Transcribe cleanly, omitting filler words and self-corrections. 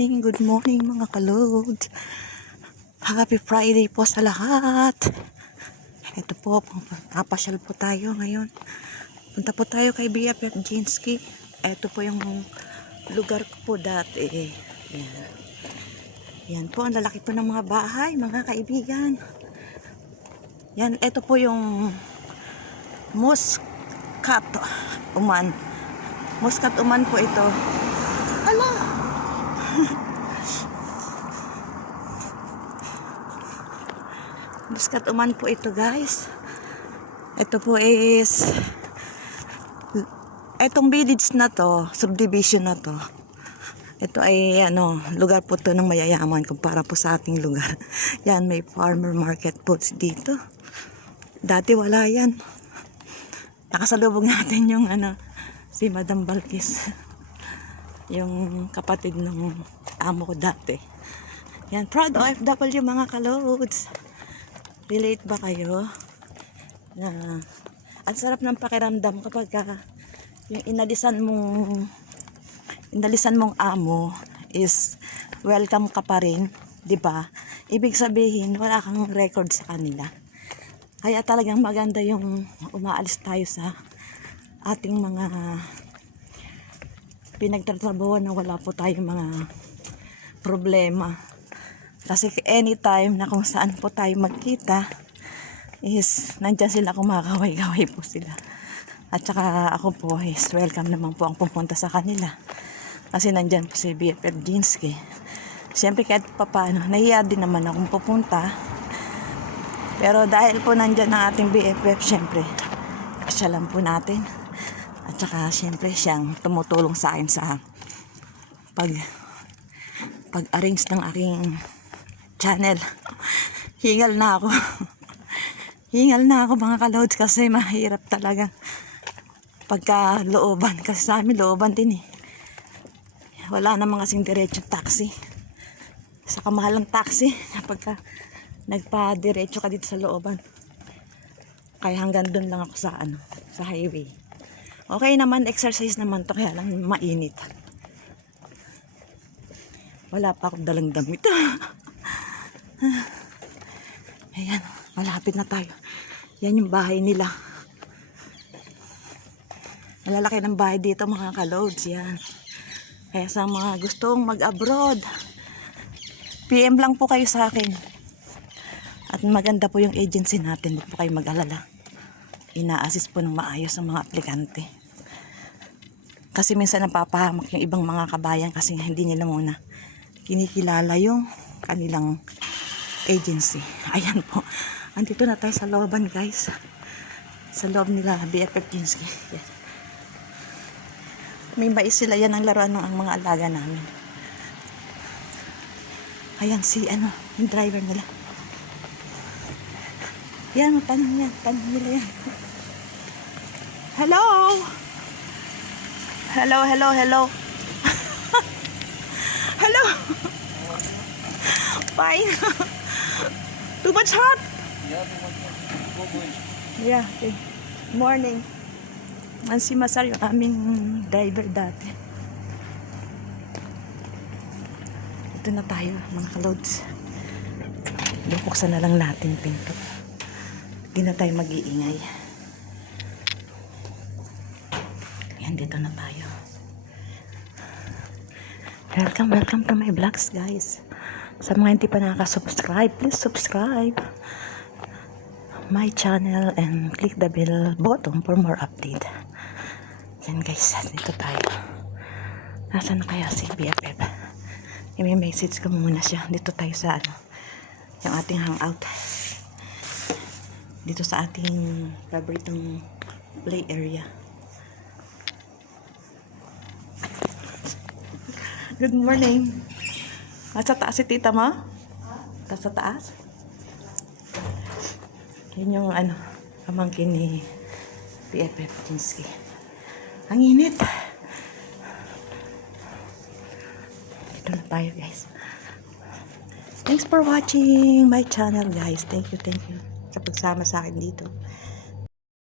good morning mga kalod. Happy Friday po sa lahat. Ito po, papasyal po tayo ngayon. Punta po tayo kay BFF Jinsky. Ito po yung lugar ko po dati. Yan. Yan po, ang lalaki po ng mga bahay, mga kaibigan. Yan, ito po yung Muscat Uman. Muscat Uman po ito. Hala! Muscat Uman po ito, guys. Ito po is etong village na to, subdivision na to. Ito ay lugar po to ng mayayaman kumpara po sa ating lugar. Yan, may farmer market po dito. Dati wala yan. Nakasalubong natin yung si Madam Balkis. Yung kapatid ng amo ko dati. Yan, proud OFW mga kalods. Relate ba kayo? Ang sarap ng pakiramdam kapag yung inalisan mong amo is welcome ka pa rin, 'di ba? Ibig sabihin wala kang record sa kanila. Kaya talagang maganda yung umaalis tayo sa ating mga pinagtatrabahuan na wala po tayong mga problema. Kasi anytime na kung saan po tayo magkita is nandyan sila, kumakaway-kaway po sila. At saka ako po is welcome naman po ang pupunta sa kanila. Kasi nandyan po si BFF Jinsky. Siyempre kahit papaano, nahiya din naman akong pupunta. Pero dahil po nandyan ang ating BFF, siyempre, siya lang po natin. At saka siyempre siyang tumutulong sa akin sa pag-arrange ng aking channel. Hingal na ako. Hingal na ako mga kalods kasi mahirap talaga pagka looban. Kasi sa amin looban din eh. Wala namang kasing diretsong taxi. Sa kamahalang taxi pagka nagpa-diretso ka dito sa looban. Kaya hanggang doon lang ako sa highway. Okay naman, exercise naman to, kaya lang mainit. Wala pa akong dalang damit. Ayan, malapit na tayo. Yan yung bahay nila. Malalaki ng bahay dito mga kalods. Yan. Kaya sa mga gustong mag-abroad, PM lang po kayo sa akin. At maganda po yung agency natin. Huwag po kayo mag-alala. Ina-assist po ng maayos ang mga aplikante. Kasi minsan napapahamak yung ibang mga kabayan kasi hindi nila muna kinikilala yung kanilang agency. Ayan po. Andito na tayo sa looban, guys. Sa loob nila BFF Jinsky. Yes. May mais sila, yan ang laruan ng mga alaga namin. Ayan si yung driver nila. Yan, tanong yan. Tanong nila yan. Hello! Hello, hello, hello. Hello! Fine. Too much hot? Yeah, okay. Morning. Si Masar yung aming driver dati. Ito na tayo mga kalods. Buksan na lang natin pinto. Hindi na tayo mag-iingay. Yan, dito na tayo. Welcome to my vlogs, guys. Sa mga hindi pa nakaka-subscribe, please subscribe my channel and click the bell button for more update. Yan guys, dito tayo. Nasaan na kaya si BFF? I-message ko muna siya. Dito tayo sa yung ating hangout. Dito sa ating paboritong play area. Good morning. Nasa taas si tita mo? Nasa taas? Yun yung pamangkin ni BFF Jinsky. Ang init. Dito na tayo, guys. Thanks for watching my channel, guys. Thank you sa pagsama sa akin dito.